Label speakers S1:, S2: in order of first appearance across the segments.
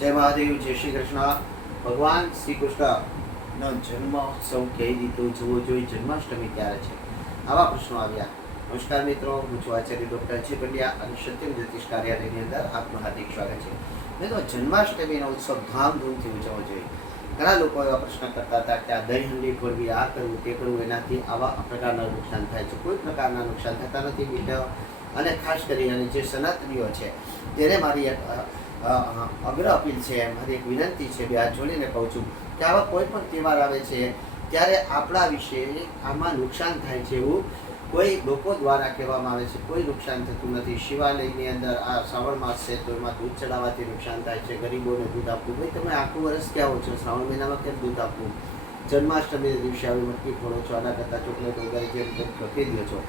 S1: જય મહાદેવ, જય શ્રી કૃષ્ણ. ભગવાન શ્રી કૃષ્ણનો જન્મોત્સવ કઈ રીતે ઉજવવો જોઈએ, જન્માષ્ટમી ક્યારે છે? આવા પ્રશ્નો આવ્યા. નમસ્કાર મિત્રો, હું છું આચાર્ય ડોક્ટર અજય પંડ્યા અને સત્યમ જ્યોતિષ કાર્યાલયની અંદર આપનું હાર્દિક સ્વાગત છે. મિત્રો, જન્માષ્ટમીનો ઉત્સવ ધામધૂમથી ઉજવવો જોઈએ. ઘણા લોકો એવા પ્રશ્ન કરતા હતા કે આ દહીં હંડી ખોરવી આ કરવું, તે કરવું, એનાથી આવા પ્રકારના નુકસાન થાય છે. કોઈ પ્રકારના નુકસાન થતા નથી બીજા અને ખાસ કરીને જે સનાતનીઓ છે, તેને મારી અગ્ર અપીલ છે મારી એક વિનંતી છે, બે હાથ જોડીને કહું છું કે આવા કોઈ પણ તહેવાર આવે છે ત્યારે આપણા વિશે આમાં નુકસાન થાય છે એવું કોઈ લોકો દ્વારા કહેવામાં આવે છે. કોઈ નુકસાન થતું નથી. શિવાલયની અંદર આ શ્રાવણ માસ છે, તો એમાં દૂધ ચડાવવાથી નુકસાન થાય છે. ગરીબોને દૂધ આપવું. ભાઈ, તમે આખું વર્ષ ક્યાં છો શ્રાવણ મહિનામાં કેમ દૂધ આપવું? જન્માષ્ટમીના દિવસે આવી મટકી ફોડો છો, આના કરતાં ચોકલેટ વગેરે જેમ રીતે દો છો.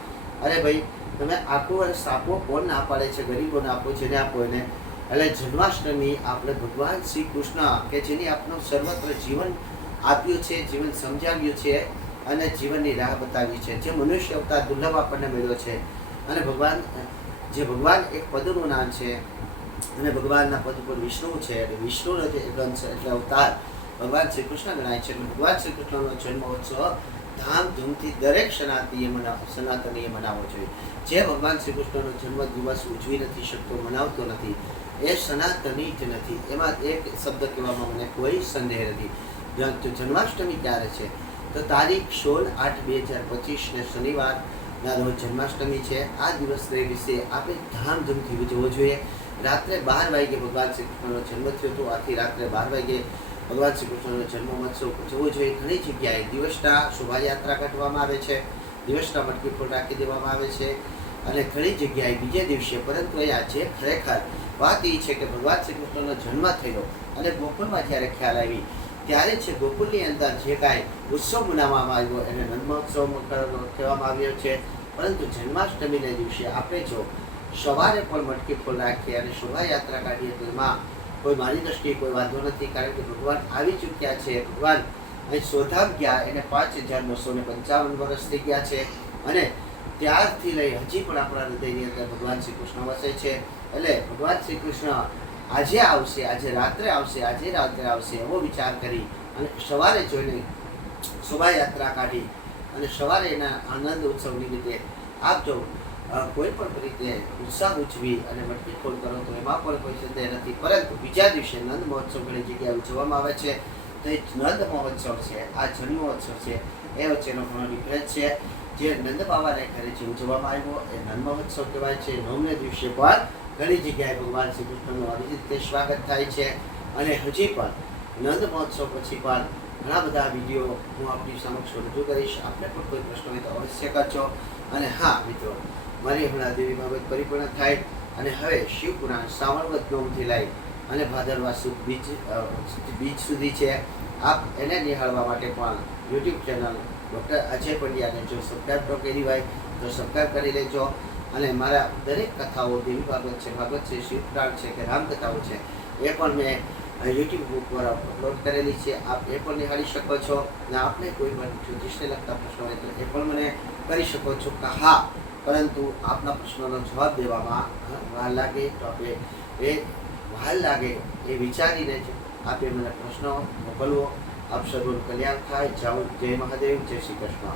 S1: અરે ભાઈ, તમે આખું વર્ષ આપો કોણ ના પાડે છે, ગરીબોને આપો, જેને આપો એને. એટલે જન્માષ્ટમી આપણે ભગવાન શ્રી કૃષ્ણ કે જેની આપણું સર્વત્ર જીવન આપ્યું છે, જીવન સમજાવ્યું છે અને જીવનની રાહ બતાવી છે. જે મનુષ્ય અવતાર દુર્લભ આપણને મળ્યો છે અને ભગવાન, જે ભગવાન એક પદનું નામ છે અને ભગવાનના પદ ઉપર વિષ્ણુ છે. અને વિષ્ણુનો જે ગ્રંથ છે, એટલે અવતાર ભગવાન શ્રી કૃષ્ણ ગણાય છે. એટલે ભગવાન શ્રી કૃષ્ણનો જન્મોત્સવ ધામધૂમથી દરેક સનાતીએ મનાવ, સનાતનીએ મનાવવો જોઈએ. જે ભગવાન શ્રી કૃષ્ણનો જન્મદિવસ ઉજવી નથી શકતો, મનાવતો નથી, એ સનાતની જ નથી. એમાં એક શબ્દ કહેવામાં મને કોઈ સંદેહ નથી. પરંતુ જન્માષ્ટમી ક્યારે છે. તો તારીખ સોળ આઠ બે હજાર પચીસને શનિવારના રોજ જન્માષ્ટમી છે. આ દિવસને વિશે આપણે ધામધૂમથી ઉજવવો જોઈએ. રાત્રે બાર વાગે ભગવાન શ્રી કૃષ્ણનો જન્મ થયો હતો આથી રાત્રે બાર વાગે ભગવાન શ્રી કૃષ્ણનો જન્મોત્સવ ઉજવવો જોઈએ. ઘણી જગ્યાએ દિવસના શોભાયાત્રા કાઢવામાં આવે છે. દિવસના મટકી ફૂલ રાખી દેવામાં આવે છે. અને ઘણી જગ્યાએ બીજે દિવસે, પરંતુ એ આજે ખરેખર વાત એ છે કે ભગવાન શ્રી કૃષ્ણનો જન્મ થયો અને ગોકુળમાં જ્યારે ખ્યાલ આવી, ત્યારે છે ગોકુળની અંદર જે કાંઈ ઉત્સવ મનાવવામાં આવ્યો, એને જન્મોત્સવ કહેવામાં આવ્યો છે. પરંતુ જન્માષ્ટમીના દિવસે આપણે જો સવારે પણ મટકી ફૂલ રાખીએ અને શોભાયાત્રા કાઢીએ તો એમાં કોઈ મારી દ્રષ્ટિએ કોઈ વાંધો નથી કારણ કે ભગવાન આવી ચૂક્યા છે. ભગવાન અહીં શોધામ ગયા એને પાંચ હજાર નવસો ને પંચાવન વર્ષ થઈ ગયા છે. અને ત્યારથી લઈ હજી પણ આપણા હૃદયની અંદર ભગવાન શ્રી કૃષ્ણ વસે છે. એટલે ભગવાન શ્રી કૃષ્ણ આજે આવશે આજે રાત્રે આવશે આજે રાત્રે આવશે એવો વિચાર કરી અને સવારે જોઈને શોભાયાત્રા કાઢી અને સવારે એના આનંદ ઉત્સવ નિમિત્તે આપ જો અ, કોઈ પણ રીતે ઉત્સાહ ઉજવી અને મટકી ફોન કરો તો એમાં પણ કોઈ સંદેહ નથી. પરંતુ બીજા દિવસે નંદ મહોત્સવ ઘણી જગ્યાએ ઉજવવામાં આવે છે. તો એ નંદ મહોત્સવ છે, આ જન્મોત્સવ છે, એ વચ્ચેનો ઘણો ડિફરન્સ છે. જે નંદ બાબાને ઘરે જે ઉજવવામાં આવ્યો, એ નંદ મહોત્સવ કહેવાય છે. નવમે દિવસે પણ ઘણી જગ્યાએ ભગવાન શ્રી કૃષ્ણનું આવી રીતે સ્વાગત થાય છે. અને હજી પણ નંદ મહોત્સવ પછી પણ ઘણા બધા વીડિયો હું આપની સમક્ષ રજૂ કરીશ. આપને પણ કોઈ પ્રશ્ન હોય તો અવશ્ય કરજો. અને હા, મિત્રો મારી હમણાં દેવી બાબત પરિપૂર્ણ થાય અને હવે શિવપુરાણ શ્રાવણ નોમથી લઈ અને ભાદરવા બીજ અ, બીજ સુધી છે. આપ એને નિહાળવા માટે પણ યુટ્યુબ ચેનલ ડૉક્ટર અજય પંડ્યાને જો સબસ્ક્રાઈબ ન કરી હોય તો સબસ્ક્રાઈબ કરી લેજો. અને મારા દરેક કથાઓ દેવી ભાગવત છે ભાગવત છે શિવપુરાણ છે કે રામકથાઓ છે એ પણ મેં યુટ્યુબ ઉપર અપલોડ કરેલી છે. આપ એ પણ નિહાળી શકો છો. અને આપને કોઈ પણ જ્યોતિષને લગતા પ્રશ્નો હોય તો એ પણ મને કરી શકો છો. કે હા પરંતુ આપના પ્રશ્નોનો જવાબ દેવામાં વાર લાગે તો આપણે એ વાર લાગે એ વિચારીને જ આપે મને પ્રશ્નો મોકલવો. આપ સર્વનું કલ્યાણ થાય. જાઓ. જય મહાદેવ. જય શ્રી કૃષ્ણ.